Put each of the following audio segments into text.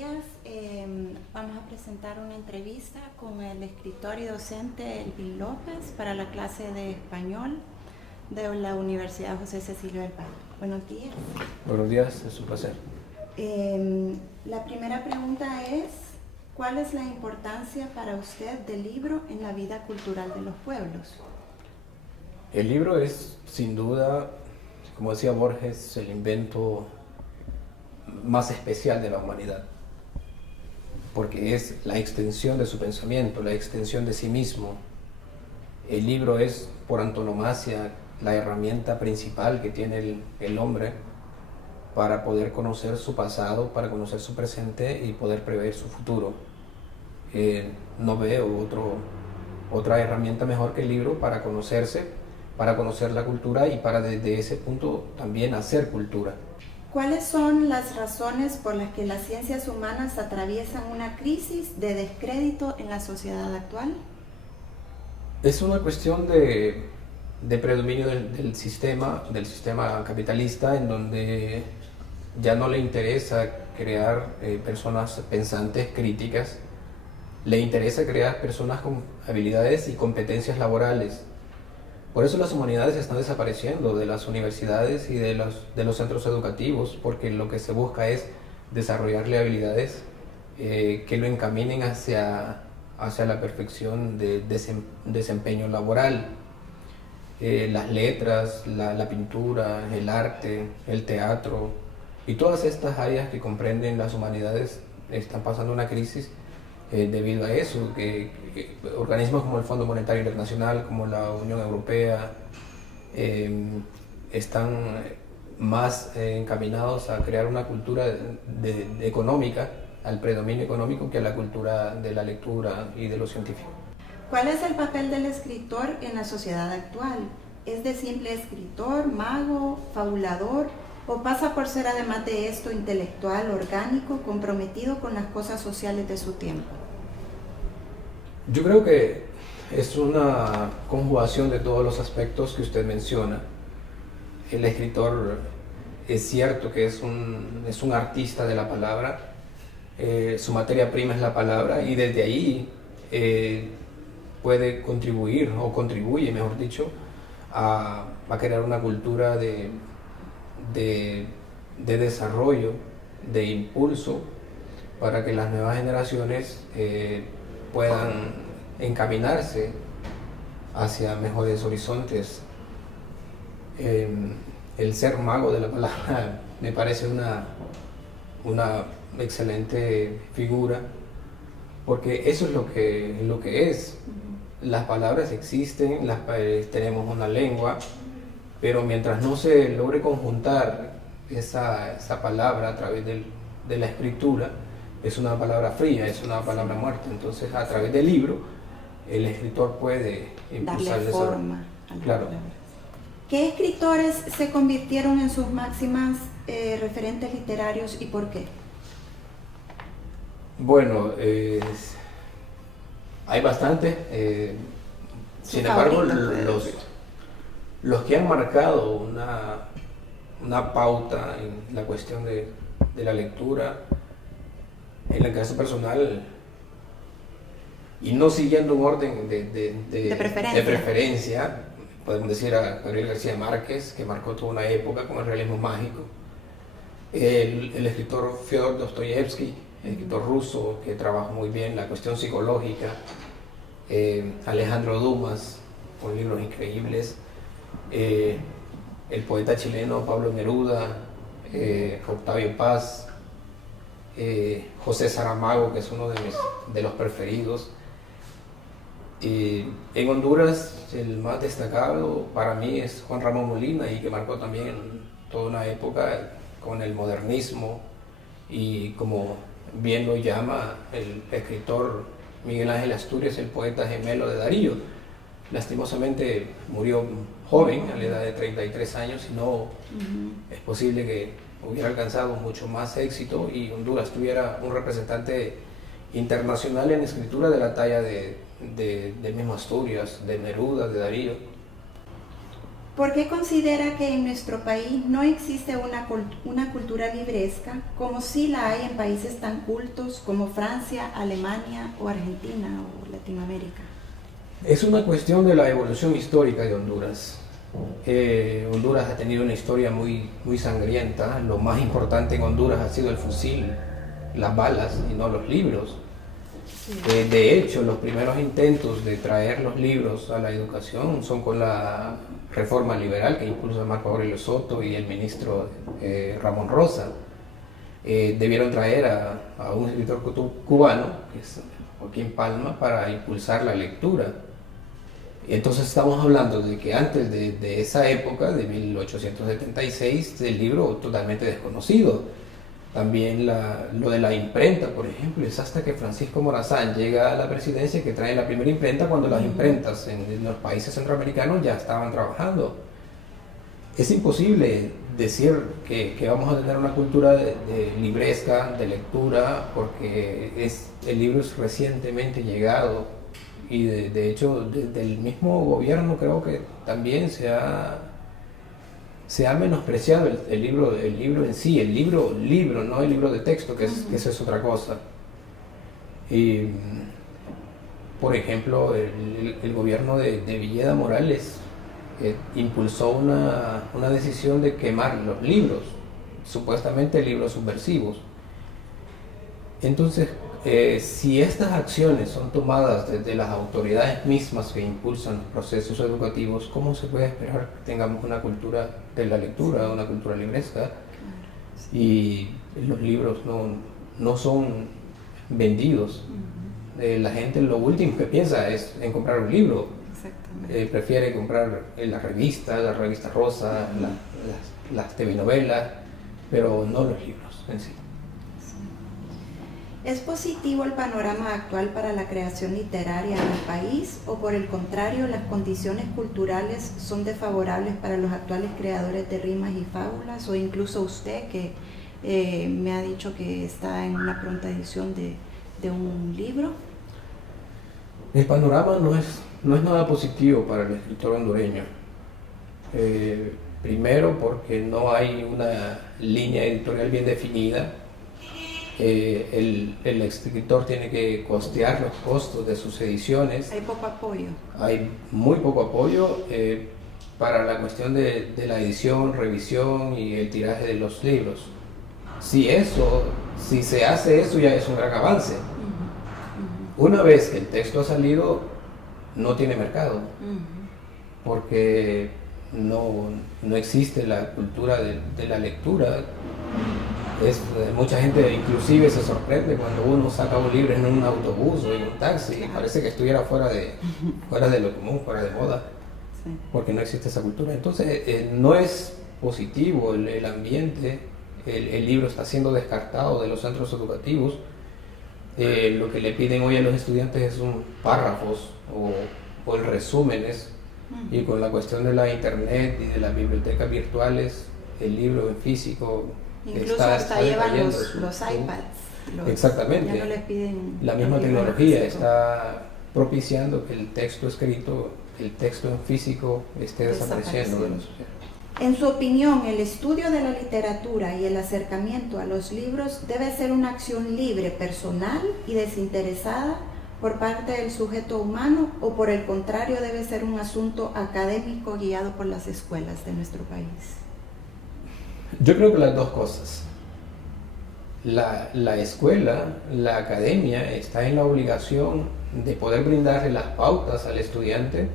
días. Vamos a presentar una entrevista con el escritor y docente Elvin López para la clase de español de la Universidad José Cecilio del Valle. Buenos días. Buenos días, es un placer. La primera pregunta es, ¿cuál es la importancia para usted del libro en la vida cultural de los pueblos? El libro es, sin duda, como decía Borges, el invento más especial de la humanidad, porque es la extensión de su pensamiento, la extensión de sí mismo. El libro es, por antonomasia, la herramienta principal que tiene el hombre para poder conocer su pasado, para conocer su presente y poder prever su futuro. No veo otra herramienta mejor que el libro para conocerse, para conocer la cultura y para desde ese punto también hacer cultura. ¿Cuáles son las razones por las que las ciencias humanas atraviesan una crisis de descrédito en la sociedad actual? Es una cuestión de predominio del sistema capitalista, en donde ya no le interesa crear personas pensantes, críticas, le interesa crear personas con habilidades y competencias laborales. Por eso las humanidades están desapareciendo de las universidades y de los centros educativos, porque lo que se busca es desarrollarle habilidades que lo encaminen hacia la perfección de desempeño laboral. Las letras, la pintura, el arte, el teatro y todas estas áreas que comprenden las humanidades están pasando una crisis debido a eso, que organismos como el Fondo Monetario Internacional, como la Unión Europea, están más encaminados a crear una cultura económica, al predominio económico, que a la cultura de la lectura y de lo científico. ¿Cuál es el papel del escritor en la sociedad actual? ¿Es de simple escritor, mago, fabulador, o pasa por ser además de esto intelectual, orgánico, comprometido con las cosas sociales de su tiempo? Yo creo que es una conjugación de todos los aspectos que usted menciona. El escritor es cierto que es un artista de la palabra, su materia prima es la palabra, y desde ahí puede contribuir, o contribuye, mejor dicho, a crear una cultura de desarrollo, de impulso, para que las nuevas generaciones puedan encaminarse hacia mejores horizontes. El ser mago de la palabra me parece una excelente figura, porque eso es lo que es. Las palabras existen, tenemos una lengua, pero mientras no se logre conjuntar esa palabra a través de la escritura, es una palabra fría, es una palabra muerta. Entonces, a través del libro, el escritor puede impulsar darle forma a la claro. palabra. ¿Qué escritores se convirtieron en sus máximas referentes literarios y por qué? Bueno, hay bastantes. Sin embargo, los que han marcado una pauta en la cuestión de la lectura, en el caso personal, y no siguiendo un orden de preferencia, podemos decir a Gabriel García Márquez, que marcó toda una época con el realismo mágico, el escritor Fyodor Dostoyevsky, el escritor ruso, que trabaja muy bien la cuestión psicológica, Alejandro Dumas, con libros increíbles, el poeta chileno Pablo Neruda, Octavio Paz, José Saramago, que es uno de los preferidos. En Honduras, el más destacado para mí es Juan Ramón Molina, y que marcó también toda una época con el modernismo, y como bien lo llama el escritor Miguel Ángel Asturias, el poeta gemelo de Darío. Lastimosamente murió joven, a la edad de 33 años, y no es posible que hubiera alcanzado mucho más éxito y Honduras tuviera un representante internacional en escritura de la talla del mismo Asturias, de Neruda, de Darío. ¿Por qué considera que en nuestro país no existe una cultura libresca como sí la hay en países tan cultos como Francia, Alemania o Argentina o Latinoamérica? Es una cuestión de la evolución histórica de Honduras. Honduras ha tenido una historia muy sangrienta. Lo más importante en Honduras ha sido el fusil, las balas y no los libros. De hecho, los primeros intentos de traer los libros a la educación son con la reforma liberal que impulsa Marco Aurelio Soto y el ministro Ramón Rosa. Debieron traer a un escritor cubano, que es Joaquín Palma, para impulsar la lectura. Entonces estamos hablando de que antes de esa época, de 1876, el libro totalmente desconocido. También lo de la imprenta, por ejemplo, es hasta que Francisco Morazán llega a la presidencia que trae la primera imprenta, cuando las imprentas en los países centroamericanos ya estaban trabajando. Es imposible decir que vamos a tener una cultura de libresca, de lectura, porque el libro es recientemente llegado y de hecho desde el mismo gobierno creo que también se ha menospreciado el libro en sí, el libro, no el libro de texto, que eso es otra cosa. Y, por ejemplo, el gobierno de Villeda Morales impulsó una decisión de quemar los libros, supuestamente libros subversivos. Entonces, si estas acciones son tomadas desde las autoridades mismas que impulsan los procesos educativos, ¿cómo se puede esperar que tengamos una cultura de la lectura, una cultura libresca? Y los libros no son vendidos. La gente lo último que piensa es en comprar un libro. Prefiere comprar las revistas rosa, las telenovelas, pero no los libros en sí. ¿Es positivo el panorama actual para la creación literaria en el país o por el contrario las condiciones culturales son desfavorables para los actuales creadores de rimas y fábulas o incluso usted que me ha dicho que está en una pronta edición de un libro? El panorama no es nada positivo para el escritor hondureño. Primero porque no hay una línea editorial bien definida. El escritor tiene que costear los costos de sus ediciones. Hay poco apoyo. Hay muy poco apoyo para la cuestión de la edición, revisión y el tiraje de los libros. Si se hace eso ya es un gran avance. Una vez que el texto ha salido, no tiene mercado, porque no existe la cultura de la lectura. Mucha gente inclusive se sorprende cuando uno saca un libro en un autobús o en un taxi, parece que estuviera fuera de lo común, fuera de moda, porque no existe esa cultura. Entonces no es positivo el ambiente, el libro está siendo descartado de los centros educativos. Lo que le piden hoy a los estudiantes son párrafos o el resúmenes, y con la cuestión de la internet y de las bibliotecas virtuales, el libro en físico incluso hasta llevan los iPads. Exactamente. Ya no les piden. La misma tecnología está propiciando que el texto escrito, el texto en físico esté desapareciendo de la sociedad. En su opinión, ¿el estudio de la literatura y el acercamiento a los libros debe ser una acción libre, personal y desinteresada por parte del sujeto humano o por el contrario debe ser un asunto académico guiado por las escuelas de nuestro país? Yo creo que las dos cosas. La escuela, la academia está en la obligación de poder brindarle las pautas al estudiante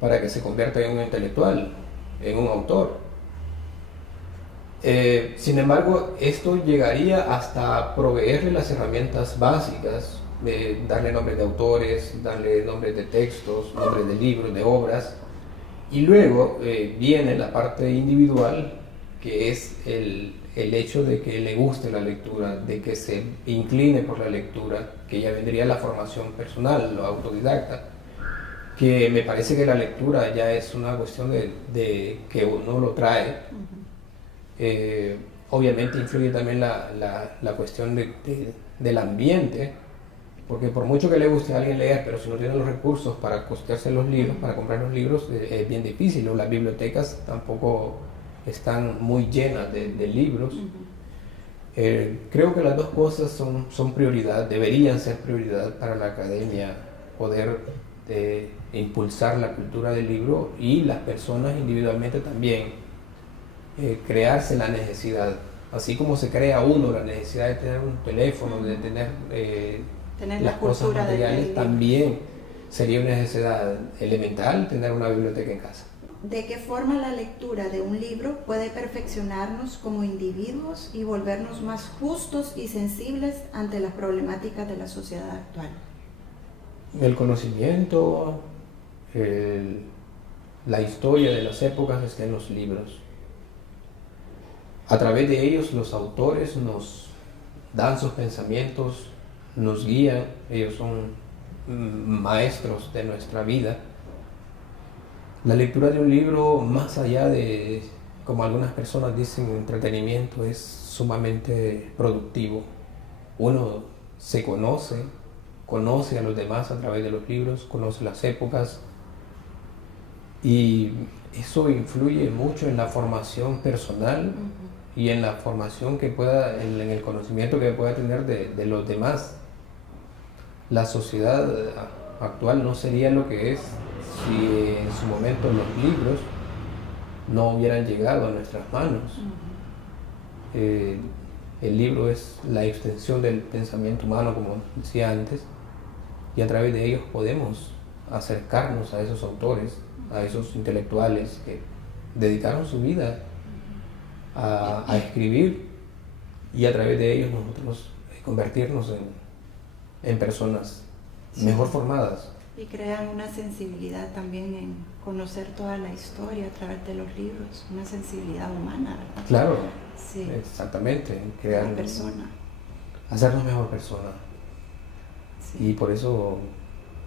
para que se convierta en un intelectual, en un autor. Sin embargo, esto llegaría hasta proveerle las herramientas básicas, darle nombres de autores, darle nombres de textos, nombres de libros, de obras, y luego viene la parte individual, que es el hecho de que le guste la lectura, de que se incline por la lectura, que ya vendría la formación personal, lo autodidacta, que me parece que la lectura ya es una cuestión de que uno lo trae. Obviamente influye también la cuestión del ambiente, porque por mucho que le guste a alguien leer, pero si no tiene los recursos para costearse los libros, para comprar los libros, es bien difícil, o las bibliotecas tampoco están muy llenas de libros. Creo que las dos cosas son prioridad, deberían ser prioridad para la academia, poder impulsar la cultura del libro, y las personas individualmente también, crearse la necesidad, así como se crea uno la necesidad de tener un teléfono, de tener las cosas materiales, también sería una necesidad elemental tener una biblioteca en casa. ¿De qué forma la lectura de un libro puede perfeccionarnos como individuos y volvernos más justos y sensibles ante las problemáticas de la sociedad actual? El conocimiento, la historia de las épocas está en los libros. A través de ellos los autores nos dan sus pensamientos, nos guían, ellos son maestros de nuestra vida. La lectura de un libro, más allá de, como algunas personas dicen, entretenimiento, es sumamente productivo. Uno se conoce a los demás a través de los libros, conoce las épocas, y eso influye mucho en la formación personal y en la formación que pueda, en el conocimiento que pueda tener de los demás. La sociedad actual no sería lo que es si en su momento los libros no hubieran llegado a nuestras manos. El libro es la extensión del pensamiento humano, como decía antes, y a través de ellos podemos acercarnos a esos autores, a esos intelectuales que dedicaron su vida a escribir, y a través de ellos nosotros convertirnos en personas mejor formadas. Y crean una sensibilidad también en conocer toda la historia a través de los libros, una sensibilidad humana, ¿verdad? Claro, sí. Exactamente, crear una persona. Hacernos mejor persona. Sí. Y por eso,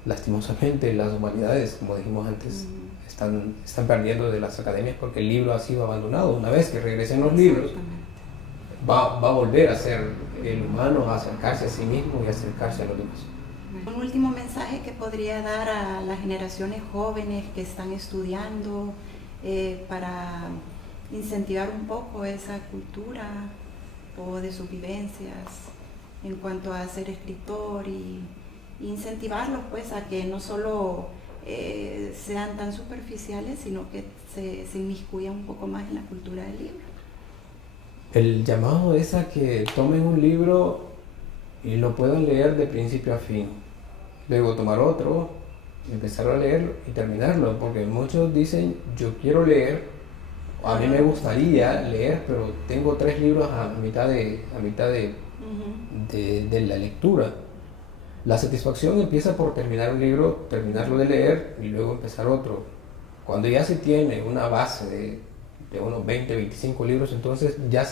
lastimosamente, las humanidades, como dijimos antes, están perdiendo de las academias, porque el libro ha sido abandonado. Una vez que regresen los libros, va a volver a ser el humano a acercarse a sí mismo y acercarse a los demás. Un último mensaje que podría dar a las generaciones jóvenes que están estudiando para incentivar un poco esa cultura o de sus vivencias en cuanto a ser escritor, y incentivarlos pues a que no solo sean tan superficiales, sino que se inmiscuyan un poco más en la cultura del libro. El llamado es a que tomen un libro y lo puedan leer de principio a fin, luego tomar otro, empezar a leerlo y terminarlo, porque muchos dicen: yo quiero leer, a mí me gustaría leer, pero tengo 3 libros a mitad de la lectura. La satisfacción empieza por terminar un libro, terminarlo de leer y luego empezar otro. Cuando ya se tiene una base de unos 20, 25 libros, entonces ya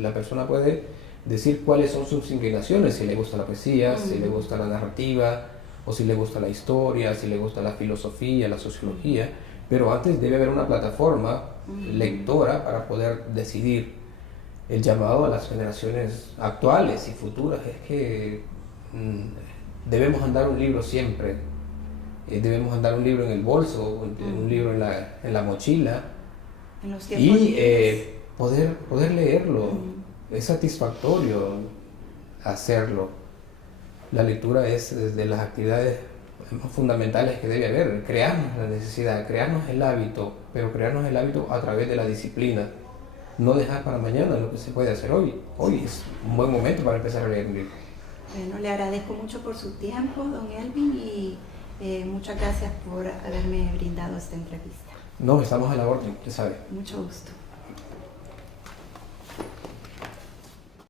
la persona puede decir cuáles son sus inclinaciones, si le gusta la poesía, si le gusta la narrativa, o si le gusta la historia, si le gusta la filosofía, la sociología, pero antes debe haber una plataforma lectora para poder decidir. El llamado a las generaciones actuales y futuras es que debemos andar un libro siempre, debemos andar un libro en el bolso, un libro en la mochila, y poder leerlo. Es satisfactorio hacerlo. La lectura es de las actividades más fundamentales que debe haber. Crearnos la necesidad, crearnos el hábito, pero crearnos el hábito a través de la disciplina. No dejar para mañana lo que se puede hacer hoy. Hoy es un buen momento para empezar a leer un libro. Bueno, le agradezco mucho por su tiempo, don Elvin, y muchas gracias por haberme brindado esta entrevista. No, estamos a la orden, ya sabe. Mucho gusto.